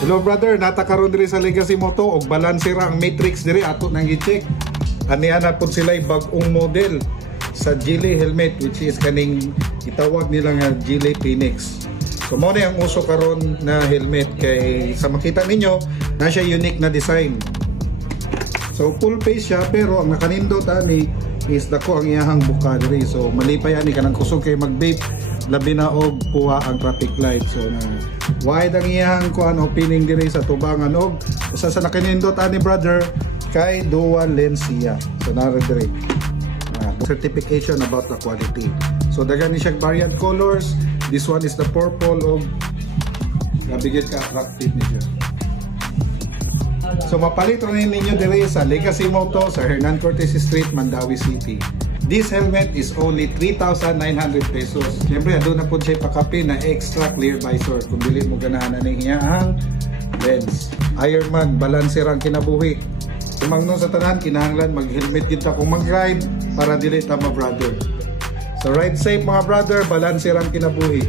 Hello brother, natakaroon diri sa Legacy Moto og balancer ang matrix diri ato nang gi-check. Aniana pud sila bag-ong model sa Geely helmet which is kaning itawag nila nga Geely Phoenix. So mo na ang uso karon na helmet kay sa makita ninyo na siya unique na design. So full face siya pero ang nakanindot ani is dako ang iyahang buka diri. So malipay ani kanang kusog kay mag-vape labi na og puha ang traffic light. So na wide ang iyahang kuan opening diri sa tubangan og usa sa nakanindot ani brother kay dual lens siya. So nara diri certification about the quality. So daghan ni siya variant colors. This one is the purple og nabigit ka attractive ni siya. So mapalit rin ninyo diri sa Legacy Moto sa Hernan Cortes Street, Mandawi City. This helmet is only 3,900 pesos. Siyempre, doon na po siya pakapi na extra clear visor kung dili mo ganahan na niya ang lens. Ironman, balancer ang kinabuhi. Kumang no sa tanan, kinahanglan mag-helmet kita kung mag-ride para dili tama brother. So ride safe mga brother, balancer ang kinabuhi.